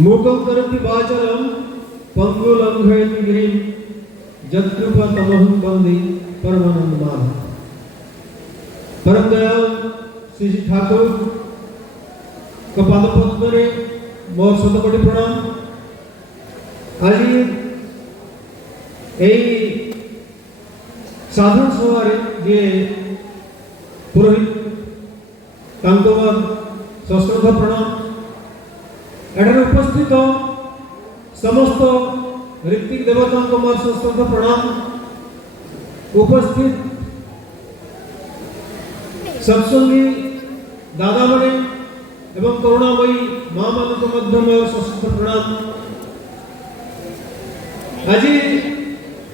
मूकं करोति वाचालं पंगुं लंघयति गिरिं यत्कृपातमहं वन्दे परमानन्दमाधवं। परम दयाल श्री ठाकुर का पादपद्म रे मोर शतकोटी प्रणाम। आज यही साधारण सभा जे पुरोहित तांकोवर सश्रद्धा प्रणाम। एठारे उपस्थित समस्त ऋत्विक देवता को मोर सश्रद्धा प्रणाम। उपस्थित सत्संगी दादा माने एवं करुणामयी माँ मान को मध्य मोर सश्रद्धा प्रणाम। आज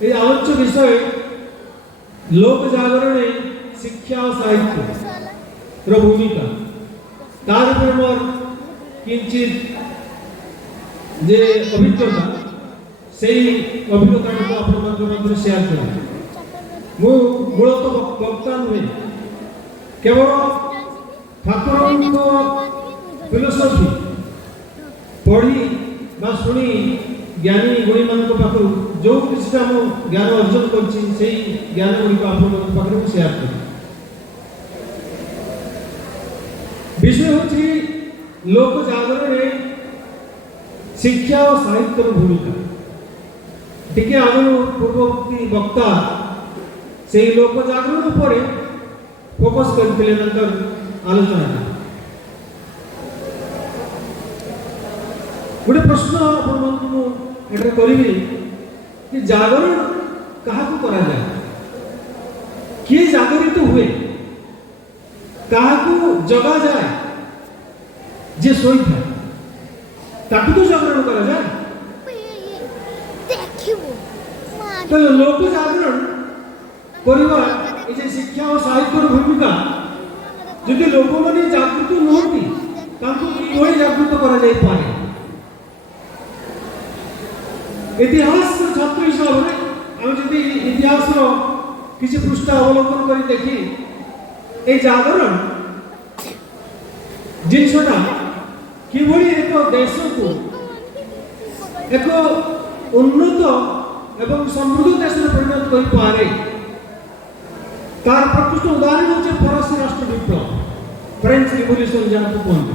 ये आलोच्य विषय लोक जागरण शिक्षा और साहित्य भूमिका तार पर मोर किंचित जे अभिज्ञता से अभिज्ञता को आपण शेयर करें। मु मूलतः वक्ता नुहे केवल ठाकुर फिलोसफी पढ़ी बा शुणी ज्ञानी गुणी मान पाखु जो किसी ज्ञान अर्जन कर ज्ञान गुड़ी शेयर कर विषय हूँ लोक जागरण शिक्षा और साहित्य भूमिका। टिके आम पूर्ववर्ती वक्ता से लोक जागरण पर फोकस करते आलोचना। गोटे प्रश्न आपको करी कि जागरण क्या करा जाए, किए जागरित हुए, क्या जगा जाए, जे सोई था ताकू तो जागरण करा जाए। तो लोक जागरण परिवार ये शिक्षा और साहित्य भूमिका जदि लोक मैंने जागृत नुहति कि जागृत करा जाए पारे। इतिहास छात्र हिसाब से आम जदि इतिहास किसी पृष्ठ अवलोकन कर देखी ए जागरण जिनसटा किभली एक देश को एक उन्नत एवं समृद्ध देश में परिणत कर पारे तार प्रकृष्ट उदाहरण होचे फरासी राष्ट्र विप्लव फ्रेंच रिवोल्यूशन जहाँ को कहते।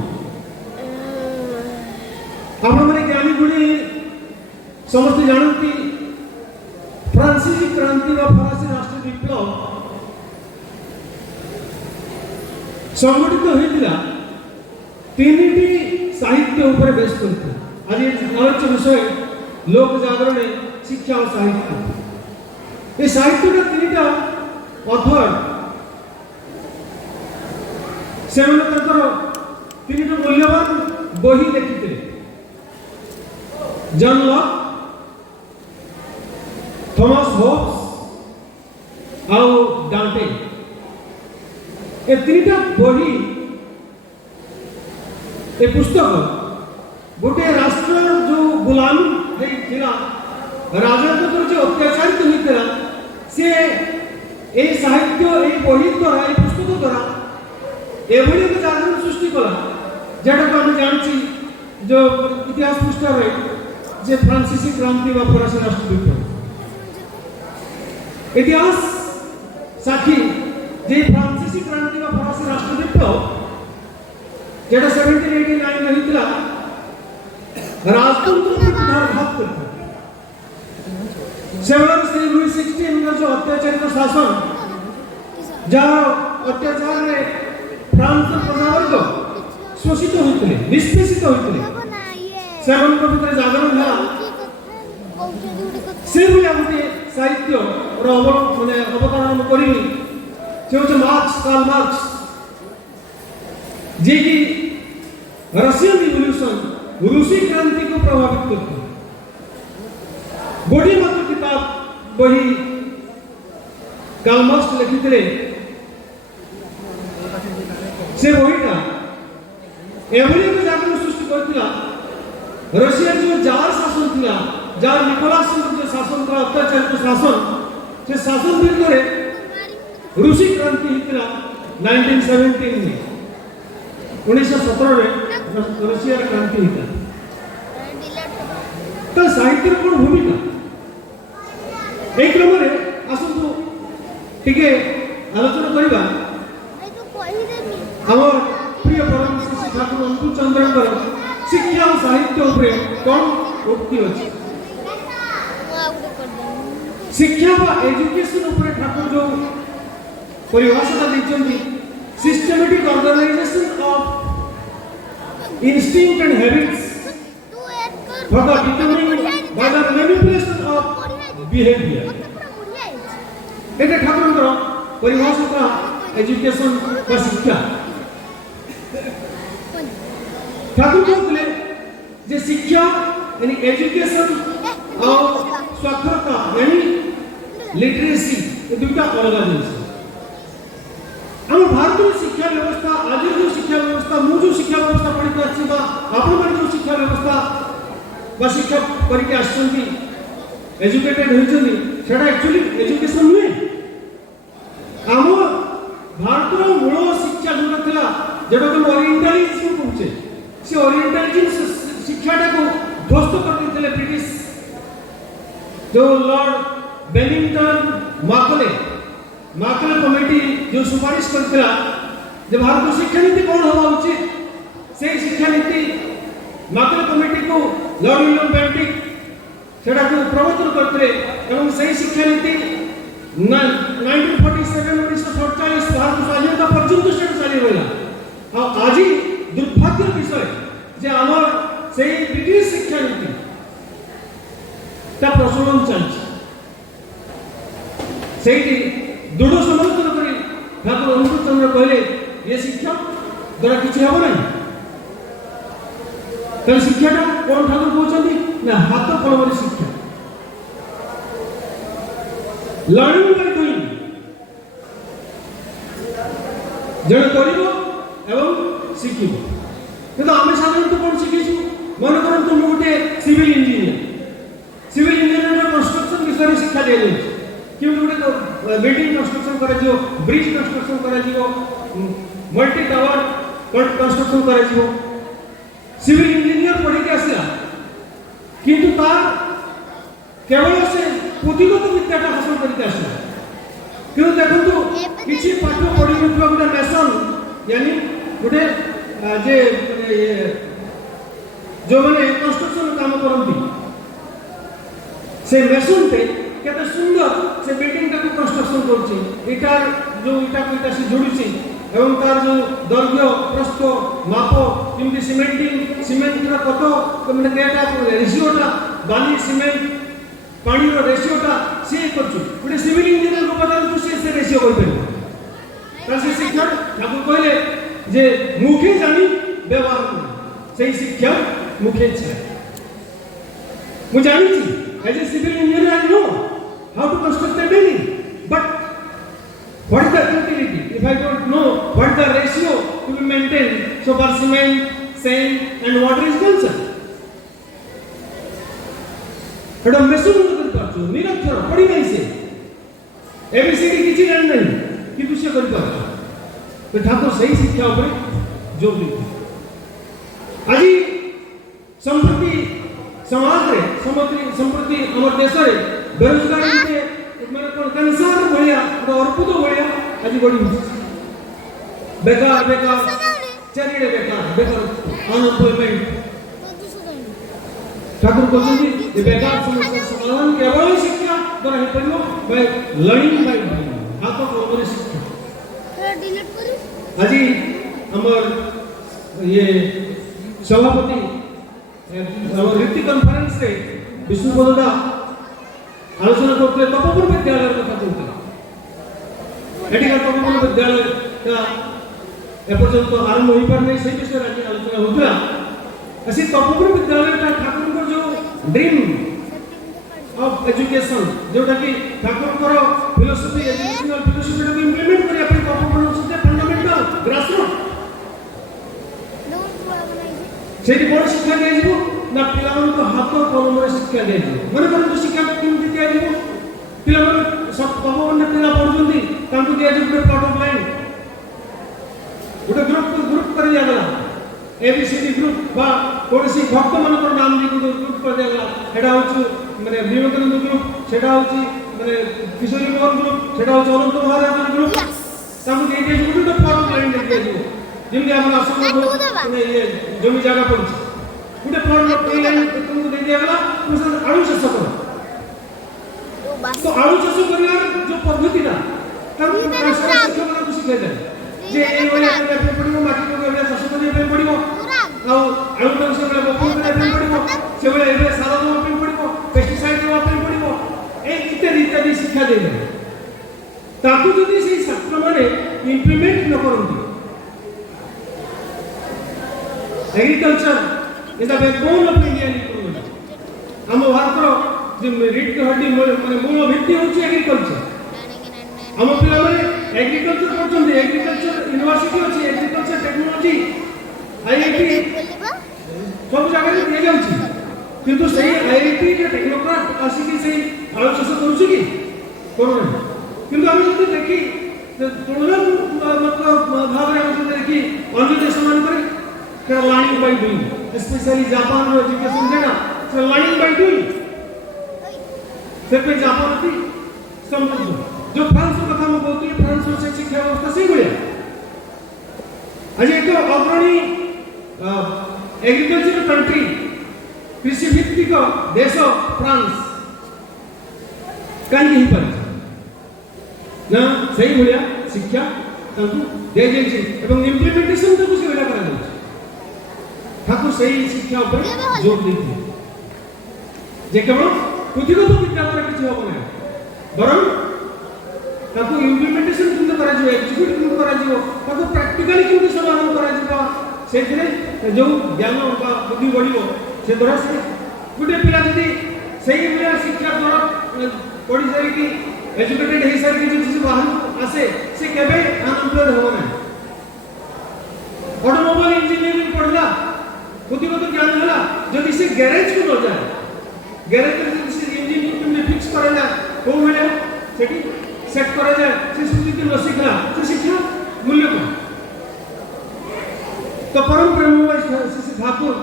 आप मैंने ज्ञानी गुणी समस्त जानती फ्रांसीसी क्रांति व फरासी राष्ट्र विप्लव संगठित होता तीन साहित्य उपर बेस करते। आज आलोच्य विषय लोक जागरण शिक्षा और साहित्य। ये साहित्य का तीनटा अथर से तीन मूल्यवान बही लिखिते जॉन लॉक, थॉमस हॉब्स और डांटे। ये तीनटा बही ए पुस्तक गोटे राष्ट्र जो गुलाम राजा जो अत्याचारित होता सी ए साहित्य ए बही द्वारा ए पुस्तक द्वारा एभली एक जागरण सृष्टि कला जेटा को आम जानी जो इतिहास पृष्ठ रहे जे फ्रांसीसी क्रांति व फरासी राष्ट्र विप्लव इतिहास साक्षी जे फ्रांसीसी क्रांति व फरासी राष्ट्र विप्लव जेटा 1789 होता राजतंत्र पर कुठारघात करता से लुई 16 जो अत्याचारित शासन जहाँ अत्याचार में फ्रांस प्रजावर्ग शोषित होते निष्पेषित होते से भीतर जागरण है से गोटे साहित्य माने अवतरण करी से मार्क्स कार्ल मार्क्स जे कि रशियन रिवोल्यूशन रूसी क्रांति को प्रभावित करते। गोटे मात्र किताब बही कार्ल मार्क्स लिखिते से बहीटा एभली एक जागरण सृष्टि करथिला। रशिया जो जार शासन थिला जार निकोलास जो शासन का अत्याचारित शासन से शासन विरुद्ध रूसी क्रांति होता 1917 में 1917 में रशिया क्रांति होता तो साहित्य कौन भूमिका এই ক্রমে আসন্তু টিকে আলোচনা করিবা আমার প্রিয় পরম শ্রী ঠাকুর অঙ্কুর চন্দ্রঙ্কর শিক্ষা ও সাহিত্য উপরে কোন উক্তি আছে শিক্ষা বা এডুকেশন উপরে ঠাকুর যে পরিভাষাটা দিচ্ছেন systematic organisation of instinct and habits for the determining by the manipulation of behavior. এটা ঠাকুরଙ୍କର পরিভাষা এডুকেশন বা শিক্ষা ঠাকুর বলতে যে শিক্ষা यानी एजुकेशन और साक्षरता यानी लिटरेसी ये दुटा अलग जिनिस हम भारतीय शिक्षा व्यवस्था आज जो शिक्षा व्यवस्था मु जो शिक्षा व्यवस्था पढ़ी आछि बा आपण मन जो शिक्षा व्यवस्था बा शिक्षा करके आछंती एजुकेटेड होइछंती सेटा एक्चुअली एजुकेशन नुहे हम भारतर मूल शिक्षा जो थिला जेटा को ओरिएंटलिज्म कहूचे से ओरिएंटलिज्म शिक्षाटा को ध्वस्त कर देते ब्रिटिश जो लॉर्ड बेनिंगटन माकले माकले कमिटी जो सुपारिश करथिला जे भारत शिक्षा नीति कौन होवा उचित से शिक्षा नीति माकले कमिटी को लॉर्ड विलियम बेंटिक सेटा को प्रवर्तन करथिले एवं सही शिक्षा नीति 1947 1947 भारत स्वाधीनता पर्यंत सेटा चली गला आ आज दुर्भाग्य विषय जे हमर से ब्रिटिश शिक्षा नीति ता प्रचलन चलছে সেইটি দৃঢ় সমর্থন করে ঠাকুর অঙ্কুর চন্দ্র কহিলে ये शिक्षा দ্বারা কিছু হবে না তাহলে শিক্ষাটা কোন ঠাকুর বলছেন না হাত কলমের শিক্ষা লার্নিং বাই ডুইং যেটা করিব এবং শিখিব কিন্তু আমি সাধারণত কোন শিখিছি মনে করুন তুমি গোটে সিভিল ইঞ্জিনিয়ার কনস্ট্রাকশন বিষয়ে শিক্ষা দিয়ে দিচ্ছি কিন্তু গোটে বিল্ডিং কনস্ট্রাকশন করা যাব ব্রিজ কনস্ট্রাকশন করা যাব मल्टी टावर कन्स्ट्रक्शन करा जीवो सिविल इंजीनियर पढ़ी के आसला किंतु तार केवल से पुथिगत विद्याटा हासिल करके आसला किंतु देखंतु किछि पाठ पढ़ी नथवा गोटे मेसन यानी गोटे जे जो माने कंस्ट्रक्शन काम करंती से मेसन पे केते सुंदर से बिल्डिंग का कंस्ट्रक्शन करछि इटा जो इटा को इटा से जोड़िछि एवं तार जो दैर्घ्य प्रस्थ माप किंतु सीमेंट कत मैंने केटा रेशियोटा बाली सीमेंट पानी रो रेशियोटा से करछु गोटे सिविल इंजीनियर को पता से रेशियो कर परबो तार से शिक्षा ठाकुर कहले जे मुखे जानी व्यवहार सही शिक्षा मुखे छे मु जानि छी as a civil engineer I know how to construct a building but what is the utility if I don't know what the ratio to be maintained so for cement sand and water is concerned एटा मेसुन कर पाछु निरक्षर पड़ी नहीं से ABCD किछि जान नहीं कि दुष्य कर पाछु तो ठाकुर सही शिक्षा ऊपर जोर देते आज संप्रति समाज रे संप्रति हमर देश रे बेरोजगारी के माने कोन कैंसर भलिया तो अर्पुत भलिया आज बड़ी बेकार चारिडे बेकार अनएम्प्लॉयमेंट ठाकुर कहते जे बेकार समस्या समाधान केवल शिक्षा द्वारा ही परियो बाय लर्निंग बाय हाथ कलमरे शिक्षा डिलीट करी आज हमर ये सभापति हमर रीति कॉन्फ्रेंस रे विष्णु बोलदा आलोचना करते तपोवन विद्यालय कथा कहते एटिका तपोवन विद्यालय का एपर्यंत आरंभ होई पार नहीं से विषय आज आलोचना होतला असी तपोवन विद्यालय का ठाकुर को जो ड्रीम ऑफ एजुकेशन जोटा कि ठाकुर को फिलॉसफी एजुकेशनल फिलॉसफी को इंप्लीमेंट करिया पे तपोवन से फंडामेंटल ग्रासरूट सेठी बड़ शिक्षा दे जीवो ना पिलामन को हाथ कलमरे शिक्षा दे जीवो माने कोन शिक्षा केमति दिया जीवो पिलामन सब तपोवन पिला पढुंदी तांको दिया जीवो पार्ट ऑफ लाइन गोटे ग्रुप कर दिया गला एबीसीडी ग्रुप बा कोसी भक्त मानकर नाम दी ग्रुप कर देला एटा होची माने विवेकानंद ग्रुप सेटा होची माने किशोरी मोहन ग्रुप सेटा होची अनंत महाराज ग्रुप ताकू दे दे गुड तो फॉलो लाइन दे दे जेमि हम असम माने ये जमी जगह पड़छ गुड फॉलो लाइन तुमको दे देला तुम आळू चाष करो तो आळू चाष करियार जो पद्धति ना ताकू शिक्षक को शिखाइ दे जे ए वाला पे पडिबो माटी को एबे चाष करिया पे पडिबो आ आळू चाष बेले बपन करिया पे पडिबो से बेले एबे सारा दो पे पडिबो पेस्टिसाइड दो पे पडिबो ए इत्यादि इत्यादि शिक्षा दे दे ताकू जदि से छात्र माने इंप्लीमेंट न करंती agriculture is the backbone of Indian economy हम भारत जे रीड के हड्डी माने मूल भित्ति होची एग्रीकल्चर हम पिला माने एग्रीकल्चर पढछन एग्रीकल्चर यूनिवर्सिटी होची एग्रीकल्चर टेक्नोलॉजी आईआईटी सब जगह रे दिया जाउची किंतु सही आईआईटी के टेक्नोक्रेट आसी की सही आलोचना करूची की करू ना किंतु हम जब देखी तुलना मतलब भाव रे हम देखी अन्य देश मान करे learning by doing specially Japan रो एजुकेशन जेना से लर्निंग बाय डूइंग से पे जापान थी समझ जो फ्रांस को कथा में बोलती है फ्रांस से शिक्षा व्यवस्था सही बढ़िया आज एक अग्रणी एग्रीकल्चर कंट्री कृषि भित्तिक देश फ्रांस कहीं ही पर ना सही बढ़िया शिक्षा तंतु दे जे एवं इंप्लीमेंटेशन तो कुछ वेला करा जाउछ ठाकुर सही शिक्षा ऊपर जोर देते जे केवल पुथिगत विद्या पर किछ हो नै बरं ताको इंप्लीमेंटेशन किंतु करा जो एग्जीक्यूट किंतु करा जो ताको प्रैक्टिकली किंतु समाधान करा जो सेथिरे जो ज्ञान बा बुद्धि बढ़िबो से द्वारा से गुटे पिला जदी सही मिला शिक्षा द्वारा पढी सारी की एजुकेटेड हे सारी की जो बाहर आसे से केबे अनएम्प्लॉयड हो नै ऑटोमोबाइल इंजीनियरिंग पढ़ला बुद्धिगत ज्ञान होला जदी से गैरेज को न जाए गैरेज में से इंजन में फिक्स करा जाए को मिले सेठी सेट करा जाए से सुजुकी न सिखला से शिक्षा मूल्य को तो परम प्रेम श्री ठाकुर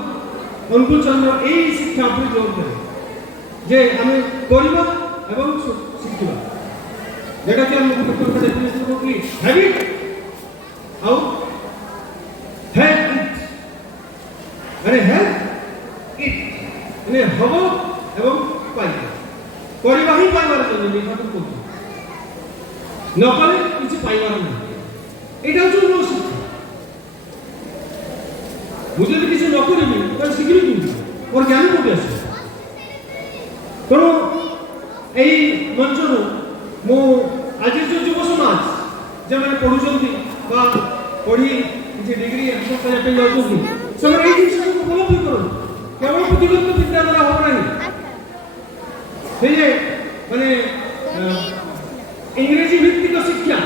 अनुकूल चंद्र एई शिक्षा पर जोर करे जे हमें करिबा एवं शिखिबा जेटा कि हम डॉक्टर का डेफिनेशन को कि हैबिट आउ हैव इट अरे है इट ने हबो एवं पाई करिबा ही पाइबार जने ठाकुर को न कले किछि पाइबार नहीं एटा जो नो शिक्षा मुझे तो किसी नौकरी नहीं तो सिगरी नहीं और ज्ञान को कैसे तो यही मंचर मो आज जो युव समाज जब मैंने पढ़ुचंती बा पढ़ी जे डिग्री एक्सर करया पे जाउछंती सब एही जिनिस को फॉलो भी करो केवल बुद्धिगत विद्या द्वारा हो नहीं से जे माने इंग्रेजी भित्तिक शिक्षा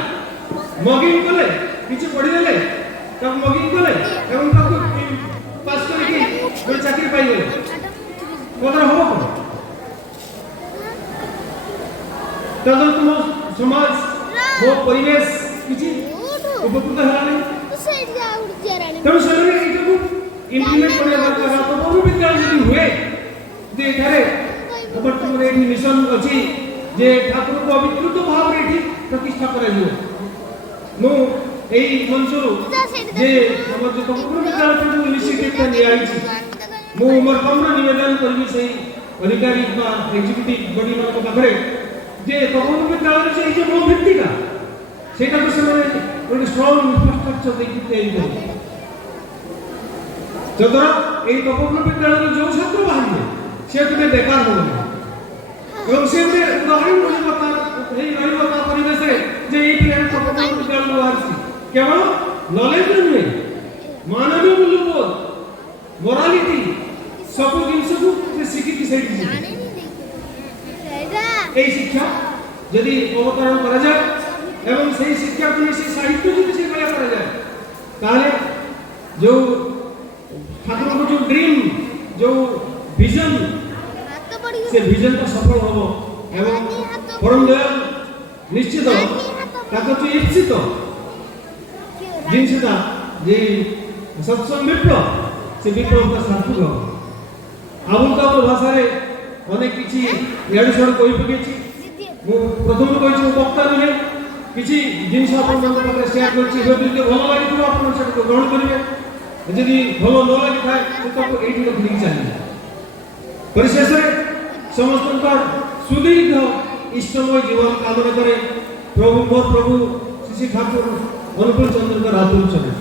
मगिंग कले किछि पढ़ी देले तब मगिंग कले एवं ताको पास करके कोई चाकरी पाई गले कोदर हो को तदर तुम समाज वो परिवेश किछि उपकृत हला नहीं तब सरे एटा को इंप्लीमेंट करया दरकार तो बहु विद्यालय यदि हुए जे थारे अपन तुमरे एठी मिशन अछि जे ठाकुर को अविकृत भाव रे एठी प्रतिष्ठा करा जियो मो एई मंचरो जे हमर जो तमुकुर विद्यालय पे जो इनिशिएटिव ता लिया छी मो हमर कमर निवेदन करबी सही अधिकारी बा एग्जीक्यूटिव बॉडी मान को पाखरे जे तमुकुर विद्यालय से जे मो भित्तिका सेटा को समय ଗୋଟେ strong infrastructure देखि तैयारी करी जदरा एई तमुकुर विद्यालय जो छात्र बाहर से तुमे बेकार हो गए एवं से उदाहरण मुझे बता एई रहिबा परिवेश रे जे एई प्लेन तमुकुर विद्यालय बाहर केवल नॉलेज नहीं मानवीय मूल्यबोध मोरालिटी सब जिनस को से सीखी की सही ए शिक्षा यदि अवतरण करा जाए एवं सही शिक्षा को से साहित्य को से कला करा जाए ताले जो ठाकुर को जो ड्रीम जो विजन से विजन का सफल हो एवं परम दयाल निश्चित ताको तो इच्छित जिनसेदा जे सत्संग विप्लव से विप्लवटा सार्थक हो आबुल काबुल भाषा रे अनेक किछि याडू सर कहि पकेछि मु प्रथम कहिछि मु वक्ता नुहे किछि जिनिस आपन मन पाखे शेयर करछि जदि भलो लागितो आपन सेटा ग्रहण करिवे यदि भलो न लागि थाए तो एठी रखि चाहिए परिशेष रे समस्त सुदीर्घ इष्टमय जीवन कामना करे प्रभु श्री ठाकुर अनुकूल चंद्र रातुल चले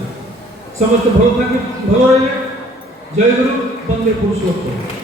समस्त भलो रहे जय गुरु वंदे पुरुषोत्तम।